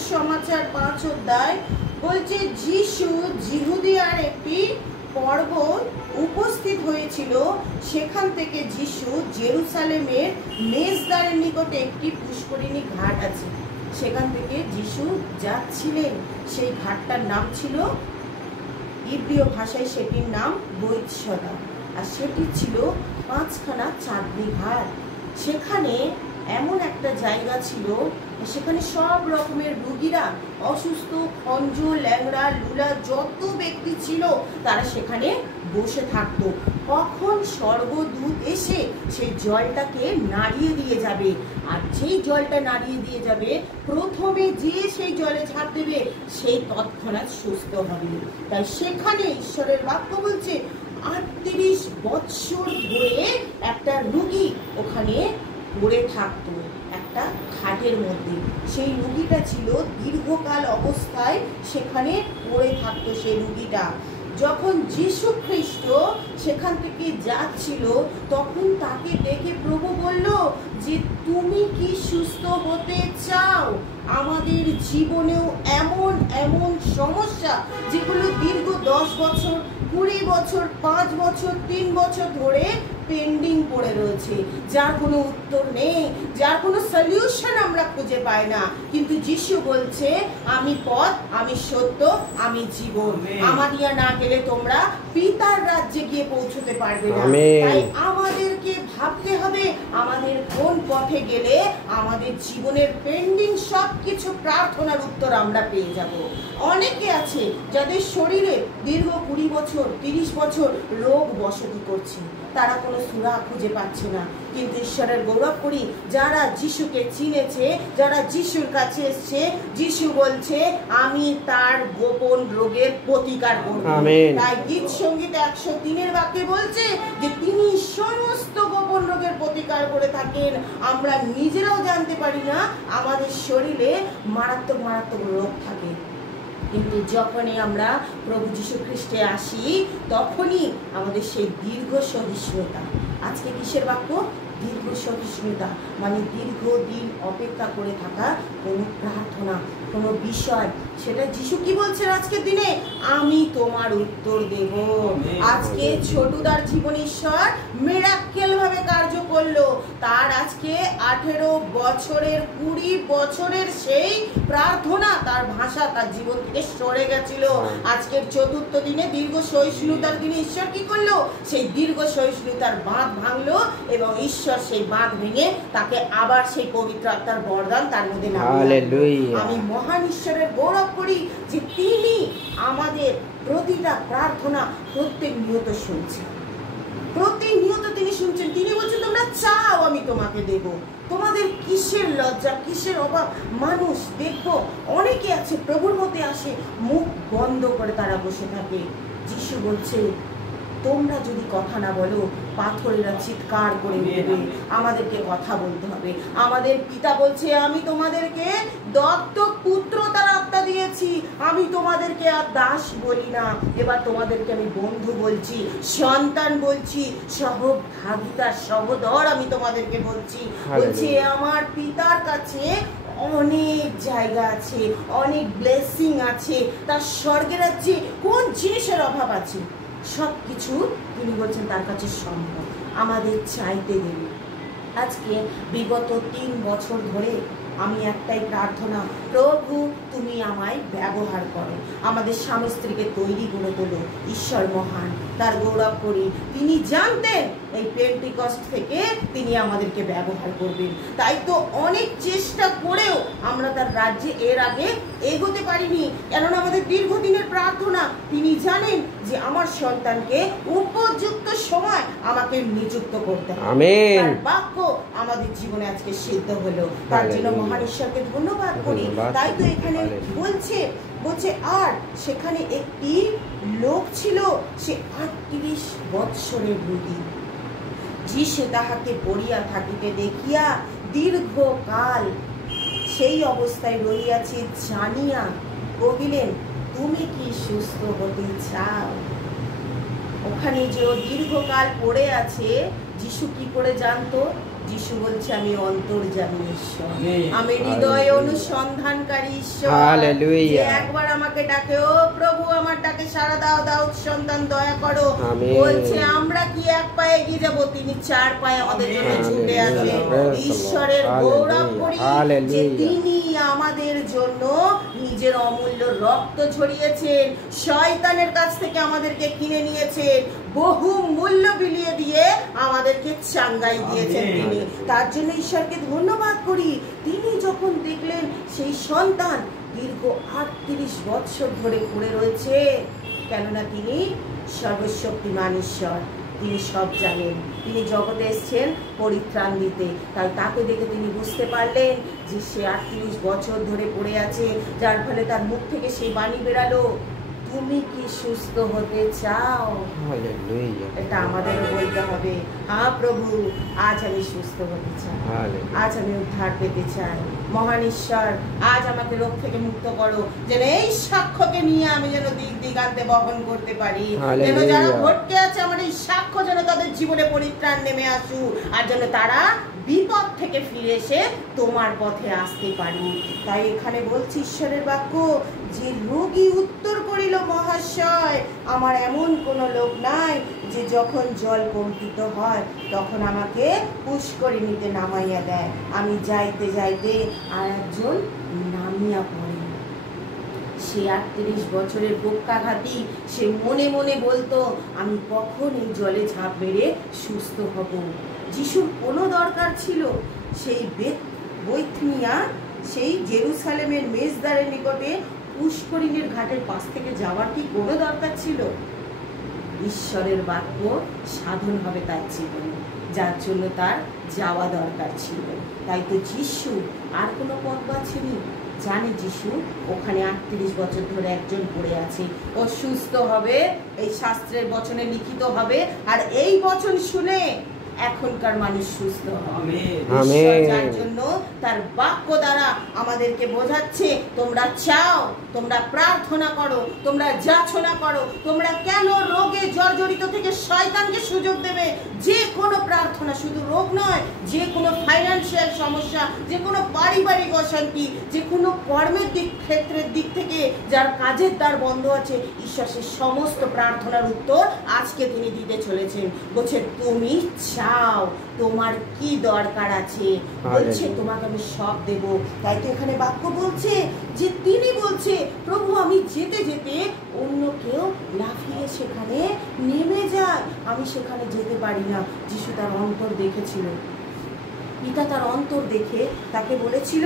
সুসমাচার 5 অধ্যায় বলছে, যিশু জিহুদিয়ার একটি পর্বত উপস্থিত হয়েছিল। সেখান থেকে যিশু জেরুসালেমের মেজদারের নিকটে একটি পুষ্করিণী ঘাট আছে, সেখান থেকে যিশু যাচ্ছিলেন। সেই ঘাটটার নাম ছিল, ইব্রীয় ভাষায় সেটির নাম বৈৎসদা, আর সেটি ছিল 5খানা চাঁদনি ঘাট। সেখানে এমন একটা জায়গা ছিল, সেখানে সব রকমের রোগীরা, অসুস্থ, খঞ্জ, ল্যাংড়া, লুলা যত ব্যক্তি ছিল তারা সেখানে বসে থাকতো। কখন স্বর্গদূত এসে সেই জলটাকে নাড়িয়ে দিয়ে যাবে, আর যেই জলটা নাড়িয়ে দিয়ে যাবে, প্রথমে যে সেই জলে ঝাঁপ দেবে সেই তৎক্ষণাৎ সুস্থ হবে। তাই সেখানে ঈশ্বরের বাক্য বলছে 38 বৎসর ধরে একটা রোগী ওখানে পড়ে থাকতো একটা খাটের মধ্যে। সেই রোগীটা ছিল দীর্ঘকাল অবস্থায় সেখানে পড়ে থাকতো। সেই রোগীটা যখন যীশু খ্রিস্ট সেখান থেকে যাচ্ছিল, তখন তাকে দেখে প্রভু বলল যে, তুমি কি সুস্থ হতে চাও? আমাদের জীবনেও এমন এমন সমস্যা যেগুলো দীর্ঘ 10 বছর, 20 বছর, 5 বছর, 3 বছর ধরে পেন্ডিং পড়ে রয়েছে, যার কোনো উত্তর নেই, যার কোনো সলিউশন আমরা খুঁজে পাই না। কিন্তু যিশু বলছে, আমি পথ, আমি সত্য, আমি জীবন। আমার ইয়া না গেলে তোমরা পিতার রাজ্যে গিয়ে পৌঁছতে পারবে না। তাই আমাদেরকে ভাবতে হবে, আমাদের কোন পথে গেলে আমাদের জীবনের পেন্ডিং সবকিছু প্রার্থনার উত্তর আমরা পেয়ে যাব। অনেকে আছে যাদের শরীরে দীর্ঘ 20 বছর, 30 বছর রোগ বসতি করছে, তারা কোনো সুরা খুঁজে পাচ্ছে না। কিন্তু ঈশ্বরের গৌরব করি, যারা যিশুকে চিনেছে, যারা যিশুর কাছে এসছে, যিশু বলছে, আমি তার গোপন রোগের প্রতিকার করব। তাই গীত সঙ্গীত 103-এর বাক্যে বলছে যে তিনি সমস্ত গোপন রোগের প্রতিকার করে থাকেন। আমরা নিজেরাও জানতে পারি না, আমাদের শরীরে মারাত্মক মারাত্মক রোগ থাকে, কিন্তু যখনই আমরা প্রভু যীশু খ্রিস্টে আসি, তখনই আমাদের সেই দীর্ঘ সহিষ্ণুতা। আজকে কিসের বাক্য? দীর্ঘ সহিষ্ণুতা, মানে দীর্ঘদিন অপেক্ষা করে থাকা কোনো প্রার্থনা, কোনো বিষয়, সেটা যিশু কি বলছেন আজকের দিনে? আমি তোমার উত্তর দেব। আজকে ছোটদার জীবন ঈশ্বর মিরাক্কেল ভাবে কার্য করলো। তার আজকে 18 বছরের, 20 বছরের সেই প্রার্থনা, তার ভাষা তার জীবন থেকে সরে গেছিল। আজকের 4র্থ দিনে, দীর্ঘ সহিষ্ণুতার দিনে ঈশ্বর কি করলো? সেই দীর্ঘ সহিষ্ণুতার বাঁধ ভাঙলো, এবং ঈশ্বর সেই বাঁধ ভেঙে তাকে আবার সেই পবিত্র আত্মার বরদান তার মধ্যে নামিয়ে। আমি মহান ঈশ্বরের গৌরব করি যে তিনি আমাদের প্রতিটা প্রার্থনা প্রত্যেক শুনছেন, প্রতিনিয়ত তিনি শুনছেন। তিনি বলছেন, তোমরা চাও আমি তোমাকে দেব। তোমাদের কিসের লজ্জা, কিসের অভাব? মানুষ দেখো, অনেকে আছে প্রভুর মধ্যে আসে, মুখ বন্ধ করে তারা বসে থাকে। যিশু বলছে, তোমরা যদি কথা না বলো, পাথরেরা চিৎকার করে উঠবে। আমাদেরকে কথা বলতে হবে। আমাদের পিতা বলছে, আমি তোমাদেরকে দত্তক পুত্র তার আত্মা দিয়েছি, আমি তোমাদেরকে আর দাস বলি না, এবার তোমাদেরকে আমি বন্ধু বলছি, সন্তান বলছি, সহভাগিতার সহোদর আমি তোমাদেরকে বলছি। বলছে, আমার পিতার কাছে অনেক জায়গা আছে, অনেক ব্লেসিং আছে, তার স্বর্গের রাজ্যে কোন জিনিসের অভাব আছে? সবকিছু তিনি বলছেন তার কাছে সম্ভব, আমাদের চাইতে দেবে। আজকে বিগত 3 বছর ধরে আমি একটাই প্রার্থনা, প্রভু তুমি আমায় ব্যবহার করো, আমাদের স্বামী স্ত্রীকে তৈরি করে তোলো। ঈশ্বর মহান, তার গৌরব করি। তিনি জানতেন এই পেন্টিকস্ট থেকে তিনি আমাদেরকে ব্যবহার করবেন। তাই তো অনেক চেষ্টা করেও আমরা তার রাজ্যে এর আগে এগোতে পারিনি, কেননা আমাদের দীর্ঘদিনের প্রার্থনা। তিনি জানেন যে আমার সন্তানকে উপযুক্ত সময় আমাকে নিযুক্ত করতে হবে। আমেন। তার বাক্য আমাদের জীবনে আজকে সিদ্ধ হলো, তার জন্য মহান ঈশ্বরকে ধন্যবাদ করি। তাই তো এখানে বলছে আর সেখানে একটি লোক ছিল, সে 38 বৎসরের রোগী। যিশু তাহাকে পড়িয়া থাকিতে দেখিয়া দীর্ঘকাল সেই অবস্থায় রহিয়াছে জানিয়া কহিলেন, তুমি কি সুস্থ হতে চাও? ওখানে যে দীর্ঘকাল পড়ে আছে, যিশু কি করে জানতো? যিশু বলছে আমি অন্তর্যামী ঈশ্বর, আমি হৃদয় অনুসন্ধানকারী ঈশ্বর। যে একবার আমাকে ডাকে, ও প্রভু আমার ডাকে সাড়া দাও, দাউদ সন্তান দয়া করো। বলছে আমরা কি এক পায়ে এগিয়ে যাব, তিনি 4 পায়ে আমাদের জন্য ছুটে আসে। ঈশ্বরের গৌরব করি যে তিনি আমাদের জন্য নিজের অমূল্য রক্ত ঝরিয়েছেন, শয়তানের কাছ থেকে আমাদেরকে কিনে নিয়েছেন, বহু মূল্য বিলিয়ে দিয়ে আমাদেরকে চাঙ্গাই দিয়েছেন তিনি। তার জন্য ঈশ্বরকে ধন্যবাদ করি। তিনি যখন দেখলেন সেই সন্তান দীর্ঘ 38 বছর ধরে পড়ে রয়েছে, কেননা তিনি সর্বশক্তিমান ঈশ্বর, তিনি সব জানেন, তিনি জগতে এসেছেন পরিত্রাণ দিতে। তাই তাকে দেখে তিনি বুঝতে পারলেন যে সে 38 বছর ধরে পড়ে আছে, যার ফলে তার মুখ থেকে সেই বাণী বেরালো, তুমি কি সুস্থ হতে চাও? এটা আমাদেরও বলতে হবে, হ্যাঁ প্রভু আজ আমি সুস্থ হতে চাই, আজ আমি উদ্ধার পেতে চাই। মহান ঈশ্বর আজ আমাকে রোগ থেকে মুক্ত করো, যেন এই সাক্ষ্যকে নিয়ে আমি যেন দিক দিগান্তে বহন করতে পারি, যেন যারা ভটকে আছে আমার এই সাক্ষ্য যেন তাদের জীবনে পরিত্রাণ নেমে আসুক, আর যেন তারা বিপদ থেকে ফিরে এসে তোমার পথে আসতে পারি। তাই এখানে বলছি ঈশ্বরের বাক্য, যে রোগী উত্তর করিল, মহাশয় আমার এমন কোনো লোক নাই যে যখন জল কম্পিত হয় তখন আমাকে পুষ্করিণীতে নামাইয়া দেয়, আমি যাইতে যাইতে আর একজন নামিয়া পড়ে। সে 38 বছরের পক্ষাঘাতী, সে মনে মনে বলতো আমি কখন এই জলে ঝাঁপ মেরে সুস্থ হব। যিশুর কোনো দরকার ছিল সেই বৈথনিয়া, সেই জেরুসালেমের মেজদারের নিকটে পুষ্করিণীর ঘাটের পাশ থেকে যাওয়ার কি কোনো দরকার ছিল? ঈশ্বরের বাক্য সাধন হবে তার জীবনে, যার জন্য তার যাওয়া দরকার ছিল। তাই তো যিশু আর কোনো পথ বাছেনি, জানে যিশু ওখানে 38 বছর ধরে একজন পড়ে আছে, ও সুস্থ হবে, এই শাস্ত্রের বচনে লিখিত হবে, আর এই বচন শুনে এখনকার মানুষ সুস্থ হবে। যার জন্য তার বাক্য দ্বারা আমাদেরকে বোঝাচ্ছে, তোমরা চাও, তোমরা প্রার্থনা করো, তোমরা যাচনা করো, তোমরা কেন রোগে জর্জরিত থেকে শয়তানকে সুযোগ দেবে? যে কোনো প্রার্থনা, শুধু রোগ নয়, যে কোনো ফাইন্যান্সিয়াল সমস্যা, যে কোনো পারিবারিক অশান্তি, যে কোনো কর্মের ক্ষেত্রের দিক থেকে যার কাজের দ্বার বন্ধ আছে, ঈশ্বর সে সমস্ত প্রার্থনার উত্তর আজকে তিনি দিতে চলেছেন। বলছে তুমি চাও, তোমার কি দরকার আছে, বলছে তোমাকে আমি সব দেব। তাই তো এখানে বাক্য বলছে যে তিনি বলছে, প্রভু আমি যেতে যেতে অন্য কেউ লাফিয়ে সেখানে নেমে যায়, আমি সেখানে যেতে পারি না। যিশু তার অন্তর দেখেছিল, পিতা তার অন্তর দেখে তাকে বলেছিল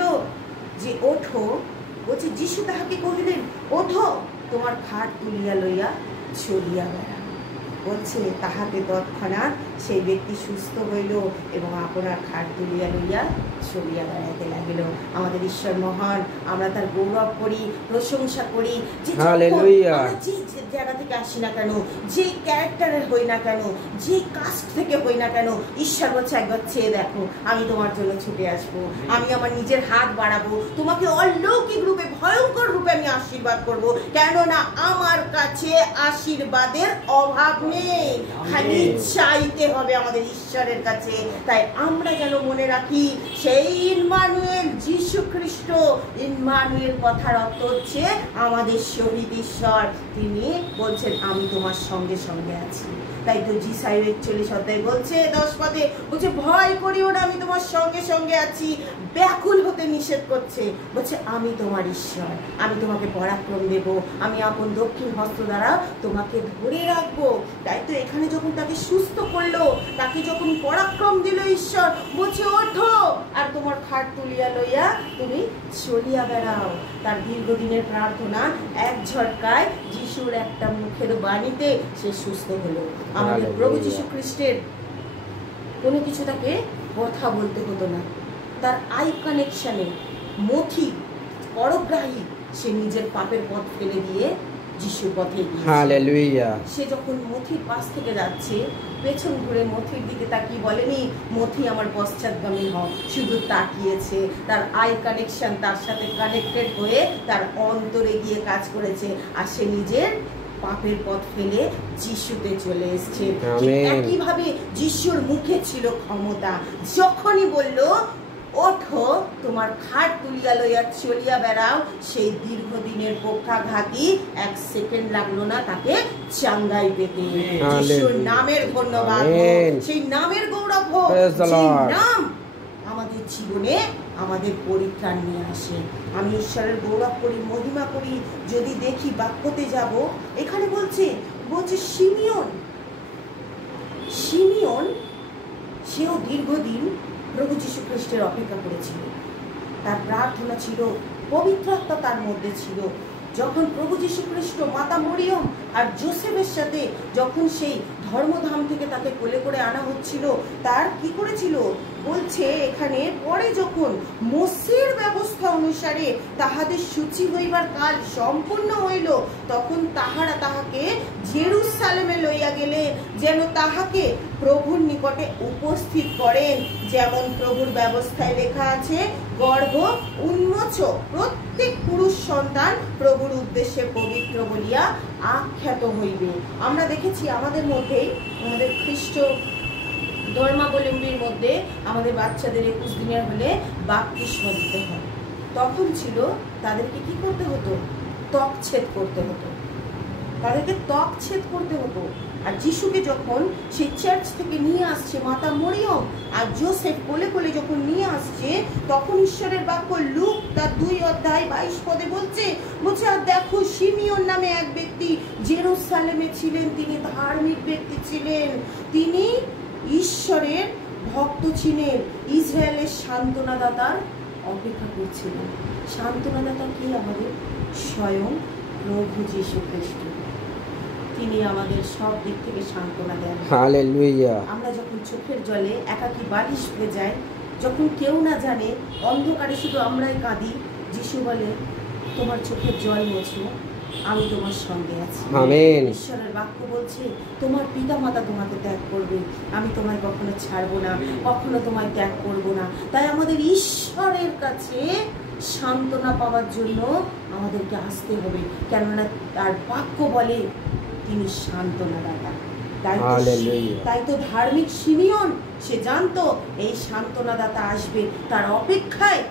যে ওঠো। বলছে যিশু তাহাকে কহিলেন, ওঠো, তোমার খাট তুলিয়া লইয়া চলিয়া বেড়া। বলছে তাহাতে তৎক্ষণাৎ সেই ব্যক্তি সুস্থ হইল এবং আপনার খাট তুলিয়া লইয়া চলিয়া বেড়াইতে লাগিল। আমাদের ঈশ্বর মহান, আমরা তার গৌরব করি, প্রশংসা করি। যে জায়গা থেকে আসি না কেন, যে ক্যারেক্টারের হই না কেন, যে কাস্ট থেকে হই না কেন, ঈশ্বর বলছে একবার চেয়ে দেখো, আমি তোমার জন্য ছুটে আসবো, আমি আমার নিজের হাত বাড়াবো, তোমাকে অলৌকিক রূপে, ভয়ঙ্কর রূপে আমি আশীর্বাদ করবো, কেননা আমার কাছে আশীর্বাদের অভাব নেই, খালি চাইতে হবে আমাদের ঈশ্বরের কাছে। তাই আমরা যেন মনে রাখি সেই ইম্মানুয়েল, যিশু খ্রিস্ট, ইম্মানুয়েল কথার অর্থ হচ্ছে আমাদের শহীদ ঈশ্বর। তিনি বলছেন আমি তোমার সঙ্গে সঙ্গে আছি। তাই তো যিশাই 41 অধ্যায় বলছে 10 পদে, বলছে ভয় করিও না, আমি তোমার সঙ্গে সঙ্গে আছি। ব্যাকুল হতে নিষেধ করছে, বলছে আমি তোমার ঈশ্বর, আমি তোমাকে পরাক্রম দেব, আমি আপন দক্ষিণ হস্ত দ্বারা তোমাকে ধরে রাখবো। তাই তো এখানে যখন তাকে সুস্থ করলো, তাকে যখন পরাক্রম দিল ঈশ্বর, বলছে ওঠো আর তোমার খাট তুলিয়া লইয়া তুমি চলিয়া বেড়াও। তার দীর্ঘদিনের প্রার্থনা এক ঝটকায় যিশুর একটা মুখের বাণীতে সে সুস্থ হলো। আমাদের প্রভু যিশু খ্রিস্টের কোনো কিছু তাকে কথা বলতে হতো না, তার আই কানেকশনে মথি পরগ্রাহী, সে নিজের পাপের পথ ফেলে দিয়ে যিশুর পথে হালেলুয়া। সে যখন মথির পাশ থেকে যাচ্ছে, পেছন ঘুরে মথির দিকে তাকিয়ে বলেনি মথি আমার পশ্চাৎগামী হও, শুধু তাকিয়েছে। তার আই কানেকশন তার সাথে কানেক্টেড হয়ে তার অন্তরে গিয়ে কাজ করেছে, আর সে নিজের পাপের পথ ফেলে যিশুতে চলে এসছে। একইভাবে যিশুর মুখে ছিল ক্ষমতা। যখনই বলল ওঠো, তোমার খাট তুলিয়া লইয়া চলিয়া বেড়াও, সেই দীর্ঘদিনের পক্ষাঘাতী 1 সেকেন্ড লাগলো না তাকে চাঙ্গাই পেতে। যিশুর নামের ধন্যবাদ, সেই নামের গৌরব হোক, সেই নাম আমাদের জীবনে আমাদের পরিত্রাণ নিয়ে আসে। আমি ঈশ্বরের গৌরব করি, মহিমা করি। যদি দেখি বাক্যতে যাব, এখানে বলছে সিমিয়ন সেও দীর্ঘদিন প্রভু যীশু খ্রিস্টের অপেক্ষা করেছিল। তার প্রার্থনা ছিল, পবিত্র আত্মা তার মধ্যে ছিল। যখন প্রভু যীশু খ্রিস্ট মাতা মরিয়ম আর যোসেফের সাথে যখন সেই ধর্মধাম থেকে তাকে কোলে করে আনা হচ্ছিল, তার কি করেছিল বলছে এখানে, পরে যখন মোসের ব্যবস্থা অনুসারে তাহাদের সূচি হইবার কাজ সম্পূর্ণ হইল, তখন তাহারা তাহাকে জেরুসালেমে লইয়া গেলে, যেন তাহাকে প্রভুর নিকটে উপস্থিত করেন। যেমন প্রভুর ব্যবস্থায় লেখা আছে, গর্ভ উন্মোচক প্রত্যেক পুরুষ সন্তান প্রভুর উদ্দেশ্যে পবিত্র বলিয়া আখ্যাত হইবে। আমরা দেখেছি আমাদের মধ্যে, আমাদের খ্রিস্ট ধর্মাবলম্বীর মধ্যে আমাদের বাচ্চাদের 21 দিনের হলে বাপ্তিস্ম দিতে হয়। তখন ছিল তাদেরকে কি করতে হতো? ত্বকচ্ছেদ করতে হতো, তাদেরকে ত্বকচ্ছেদ করতে হতো। আর যিশুকে যখন সেই চার্চ থেকে নিয়ে আসছে মাতা মরিয়ম আর যোসেফ কোলে কোলে যখন নিয়ে আসছে, তখন ঈশ্বরের বাক্য লুক তার 2 অধ্যায় 22 পদে বলছে, আর দেখো সিমিয়ন নামে এক ব্যক্তি জেরুসালেমে ছিলেন। তিনি ধার্মিক ব্যক্তি ছিলেন, তিনি ঈশ্বরের ভক্ত ছিলেন, ইসরায়েলের সান্ত্বনাদাতার অপেক্ষা করছিলেন। সান্ত্বনাদাতা কি? আমাদের স্বয়ং প্রভু যীশু খ্রিস্ট। তিনি আমাদের সব দিক থেকে সান্ত্বনা দেন। হালেলুয়া। আমরা যখন চোখের জলে একাকী বালিশ হয়ে যাই, যখন কেউ না জানে, অন্ধকারে শুধু আমরাই কাঁদি, যিশু বলে, তোমার চোখের জল মোছো, আমি তোমার সঙ্গে আছি। আমেন। ঈশ্বরের বাক্য বলছে, তোমার পিতামাতা তোমাকে ত্যাগ করবে, আমি তোমায় কখনো ছাড়বো না, কখনো তোমায় ত্যাগ করবো না। তাই আমাদের ঈশ্বরের কাছে সান্ত্বনা পাওয়ার জন্য আমাদেরকে আসতে হবে, কেননা তার বাক্য বলে তিনি সান্ত্বনাদাতা। তাই তো ধার্মিক সিমিয়ন সে জানতো এই সান্ত্বনাদাতা আসবে, তার অপেক্ষায়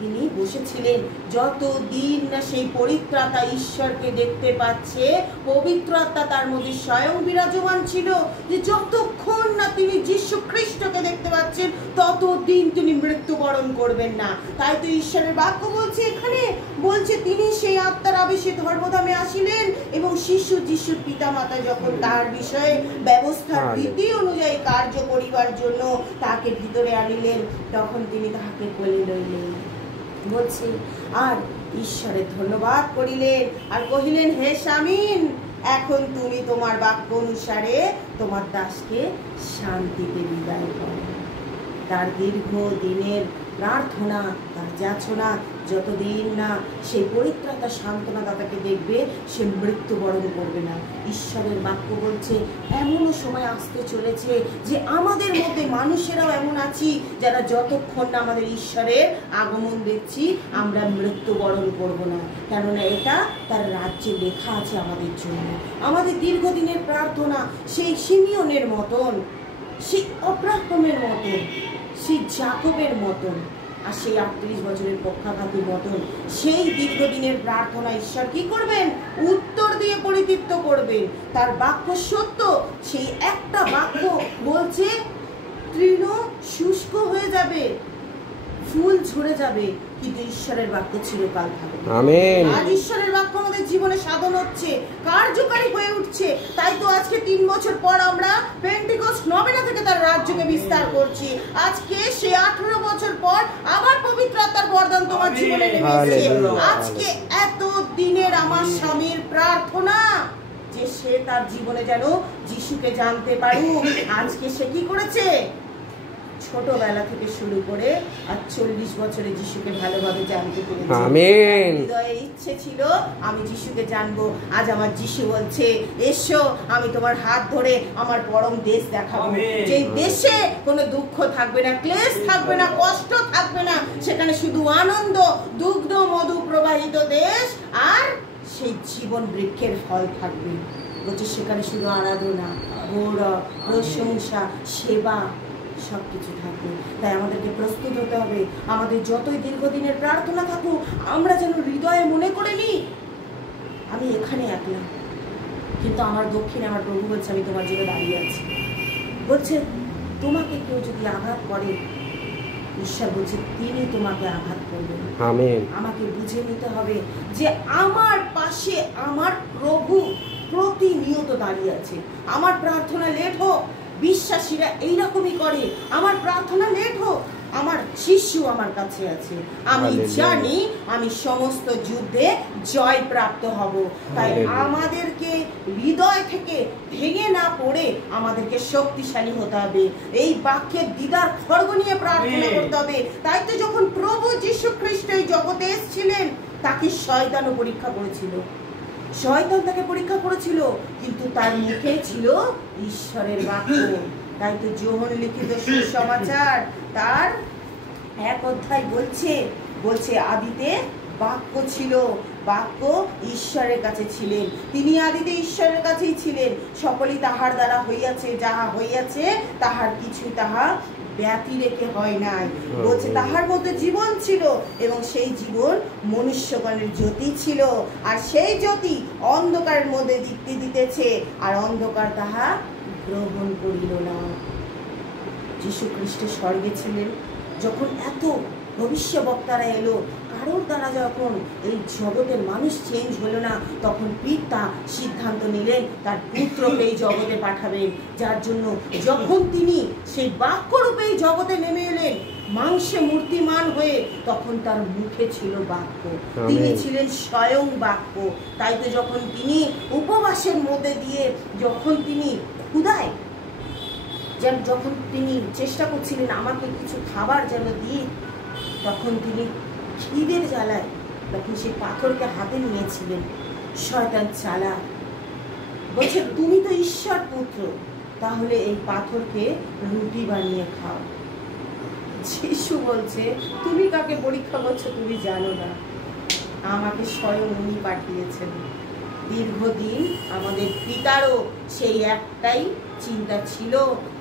তিনি বসেছিলেন। যতদিন না সেই পরিত্রাতা ঈশ্বরকে দেখতে পাচ্ছে, পবিত্র আত্মা তার মধ্যে স্বয়ং বিরাজমান ছিল, যে যতক্ষণ না তিনি যীশু খ্রিস্টকে দেখতে পাচ্ছেন, ততদিন তিনি মৃত্যুবরণ করবেন না। তাই তো ঈশ্বরের বাক্য বলছে, এখানে বলছে, তিনি সেই আত্মার আবেশে ধর্মধামে আসিলেন এবং শিশু যিশুর পিতামাতা যখন তার বিষয়ে ব্যবস্থার রীতি অনুযায়ী কার্য করিবার জন্য তাকে ভিতরে আনিলেন, তখন তিনি তাহাকে কোলে লইলেন। বলছে, আর ঈশ্বরের ধন্যবাদ করিলেন আর কহিলেন, হে স্বামীন, এখন তুমি তোমার বাক্য অনুসারে তোমার দাসকে শান্তিতে বিদায় করো। তার দীর্ঘ দিনের প্রার্থনা, তার যাচনা, যতদিন না সেই পরিত্রাতা সান্ত্বনাদাতাকে দেখবে, সে মৃত্যুবরণ করবে না। ঈশ্বরের বাক্য বলছে, এমনও সময় আসতে চলেছে যে আমাদের মধ্যে মানুষেরাও এমন আছি যারা যতক্ষণ না আমাদের ঈশ্বরের আগমন দেখছি, আমরা মৃত্যুবরণ করব না, কেননা এটা তার রাজ্যে লেখা আছে আমাদের জন্য। আমাদের দীর্ঘদিনের প্রার্থনা সেই সিমিয়নের মতন, সেই অব্রাহমের মতন, সেই জাকবের মতন, আর সেই 38 বছরের পক্ষাঘাতীর মতন সেই দীর্ঘদিনের প্রার্থনা ঈশ্বর কি করবেন? উত্তর দিয়ে পরিতৃপ্ত করবেন। তার বাক্য সত্য। সেই একটা বাক্য বলছে, তৃণ শুষ্ক হয়ে যাবে, ফুল ঝরে যাবে, কিন্তু ঈশ্বরের বাক্য চিরকাল থাকবে। আমেন। আজ ঈশ্বরের বাক্য আমাদের জীবনে সাধন হচ্ছে, কার্যকারী হয়ে উঠছে। তাই তো আজকে 3 বছর পর আমরা পেন্টিকস্ট নবেনা থেকে তার রাজ্যকে বিস্তার করছি। আজকে সে 18 বছর পর আবার পবিত্র আত্মার বরদান তোমার জীবনে নেমে এসেছে। আজকে এত দিনের আমার স্বামীর প্রার্থনা যে সে তার জীবনে যেন যিশুকে জানতে পারুক। আজকে সে কি করেছে? ছোটবেলা থেকে শুরু করে আর 40 বছরে যিশুকে ভালোভাবে জানতে পেরেছি। আমেন। হৃদয়ে ইচ্ছে ছিল আমি যিশুকে জানবো। আজ আমার যিশু বলছে, এসো, আমি তোমার হাত ধরে আমার পরম দেশ দেখাবো, যে দেশে কোনো দুঃখ থাকবে না, ক্লেশ থাকবে না, কষ্ট থাকবে না, সেখানে শুধু আনন্দ, দুগ্ধ মধু প্রবাহিত দেশ, আর সেই জীবন বৃক্ষের ফল থাকবে। বলছে সেখানে শুধু আরাধনা, গৌরব, প্রশংসা, সেবা সব কিছু থাকবে। তাই আমাদেরকে প্রস্তুত হতে হবে। আমাদের যতই দীর্ঘদিনের প্রার্থনা থাকুক, আমরা যেন হৃদয়ে মনে করে নিই আমি এখানে একলা, কিন্তু আমার দক্ষিণে আমার প্রভু বলছে আমি তোমার জন্য দাঁড়িয়ে আছি। বলছে তোমাকে কেউ যদি আঘাত করে, ঈশ্বর বলছে তিনি তোমাকে আঘাত করবেন। আমেন। আমাকে বুঝে নিতে হবে যে আমার পাশে আমার প্রভু প্রতিনিয়ত দাঁড়িয়ে আছে। আমার প্রার্থনা লেট হোক, বিশ্বাসীরা এইরকমই করে, আমার প্রার্থনা লেট হোক, আমার শিশু আমার কাছে আছে, আমি জানি আমি সমস্ত যুদ্ধে জয় প্রাপ্ত হব। তাই আমাদেরকে হৃদয় থেকে ভেঙে না পড়ে আমাদেরকে শক্তিশালী হতে হবে। এই বাক্যের দিদার খড়গ নিয়ে প্রার্থনা করতে হবে। তাই তো যখন প্রভু যীশু খ্রিস্ট এই জগতে এসেছিলেন, তাকে শয়তানও পরীক্ষা করেছিল। শয়তান তাকে পরীক্ষা করেছিল, কিন্তু তার মুখে ছিল ঈশ্বরের বাক্য। তাই তো যোহন লিখিত সুসমাচার তার 1 অধ্যায় বলছে আদিতে বাক্য ছিল, বাক্য ঈশ্বরের কাছে ছিলেন, তিনি আদিতে ঈশ্বরের কাছেই ছিলেন। সকলেই তাহার দ্বারা হইয়াছে, যাহা হইয়াছে তাহার কিছু তাহা ব্যতি রেখে হয় নাই। বলছে তাহার মধ্যে জীবন ছিল, এবং সেই জীবন মনুষ্যগণের জ্যোতি ছিল, আর সেই জ্যোতি অন্ধকারের মধ্যে দীপ্তি দিতেছে, আর অন্ধকার তাহা গ্রহণ করিল না। যীশু খ্রিস্ট স্বর্গে ছিলেন, যখন এত ভবিষ্যবক্তারা এলো, কারোর দ্বারা যখন এই জগতের মানুষ চেঞ্জ হলো না, তখন পিতা সিদ্ধান্ত নিলেন তার পুত্রকে এই জগতে পাঠাবেন, যার জন্য যখন তিনি সেই বাক্যরূপে এই জগতে নেমে এলেন মাংসে মূর্তিমান হয়ে, তখন তার মুখে ছিল বাক্য, তিনি ছিলেন স্বয়ং বাক্য। তাই তো যখন তিনি উপবাসের মধ্যে দিয়ে যখন তিনি ক্ষুধায় যখন তিনি চেষ্টা করছিলেন আমাকে কিছু খাবার যেন দিয়ে, তখন তিনি খিদের জ্বালায় তখন সেই পাথরকে হাতে নিয়েছিলেন। শয়তান চালাক, বলছে তুমি তো ঈশ্বর পুত্র, তাহলে এই পাথরকে রুটি বানিয়ে খাও। যিশু বলছে তুমি কাকে পরীক্ষা করছো তুমি জানো না, আমাকে স্বয়ং উনি পাঠিয়েছেন। দীর্ঘদিন আমাদের পিতারও সেই একটাই চিন্তা ছিল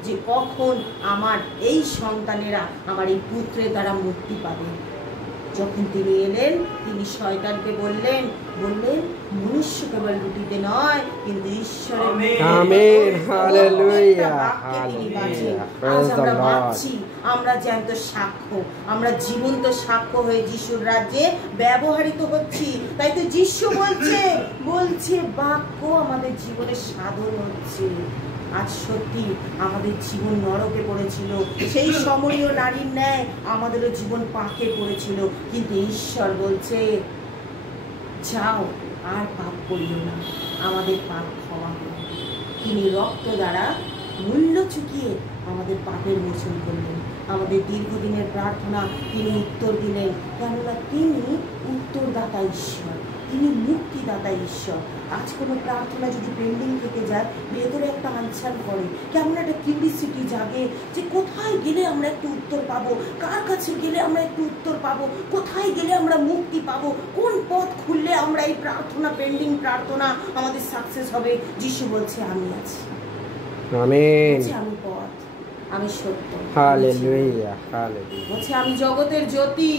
যে কখন আমার এই সন্তানেরা আমার এই পুত্রের দ্বারা মুক্তি পাবে। যখন তিনি এলেন, তিনি শয়তানকে বললেন মনুষ্য কেবল রুটিতে নয়, কিন্তু ঈশ্বরের আমরা জ্যান্ত সাক্ষ্য, আমরা জীবন্ত সাক্ষ্য হয়ে যিশুর রাজ্যে ব্যবহৃত হচ্ছি। তাই তো যিশু বলছে বাক্য আমাদের জীবনে সাধন হচ্ছে। আজ সত্যি আমাদের জীবন নরকে পড়েছিল, সেই সমরীয় নারীর ন্যায় আমাদেরও জীবন পাকে পড়েছিল, কিন্তু ঈশ্বর বলছে যাও আর পাপ করিও না, আমাদের পাপ ক্ষমা করুন। তিনি রক্ত দ্বারা মূল্য চুকিয়ে আমাদের পাপের মোচন করলেন। আমাদের দীর্ঘদিনের প্রার্থনা তিনি উত্তর দিলেন, কেননা তিনি উত্তরদাতা ঈশ্বর, তিনি মুক্তিদাতা ঈশ্বর। আজ কোনো প্রার্থনা যদি পেন্ডিং থেকে যায়, ভেতরে একটা আনসার করে, কেমন একটা কিউরিসিটি জাগে যে কোথায় গেলে আমরা একটু উত্তর পাবো, কার কাছে গেলে আমরা একটু উত্তর পাবো, কোথায় গেলে আমরা মুক্তি পাবো, কোন পথ খুললে আমরা এই প্রার্থনা পেন্ডিং প্রার্থনা আমাদের সাকসেস হবে। যিশু বলছে আমি আছি, আমেন, আমি পথ, আমি সত্য, হালেলুয়া, হালেলুয়া। বলছে আমি জগতের জ্যোতি,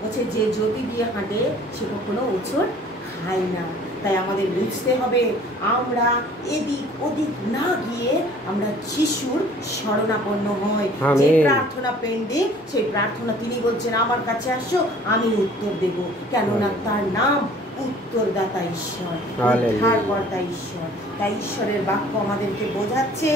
বলছে যে জ্যোতি দিয়ে হাঁটে সে কখনো উচট খায় না। তাই আমাদের বুঝতে হবে আমরা এদিক ওদিক না গিয়ে আমরা যিশুর শরণাপন্ন হই। যে প্রার্থনা পেন্ডিং, সেই প্রার্থনা তিনি বলছেন আমার কাছে আসো, আমি উত্তর দেব, কেননা তার নাম উত্তরদাতা ঈশ্বর, উদ্ধারকর্তা ঈশ্বর। তাই ঈশ্বরের বাক্য আমাদেরকে বোঝাচ্ছে